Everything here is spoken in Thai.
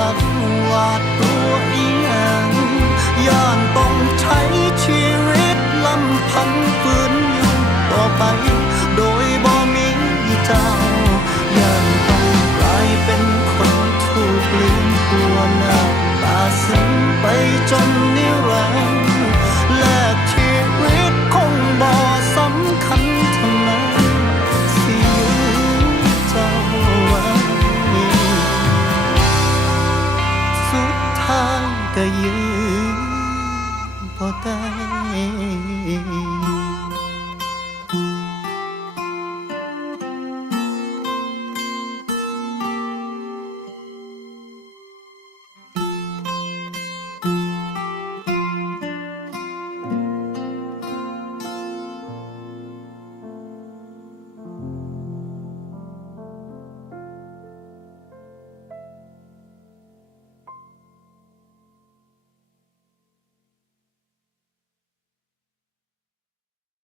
ลักหวาดตัวอีหยังย้อนต้องใช้ชีวิตลำพันฝืนอยู่ต่อไป โดยบ่มีเจ้าย้อนต้องกลายเป็นคนถูกลืตัวหน้าตาซึ้ไปจน ก็ยืนบ่ได้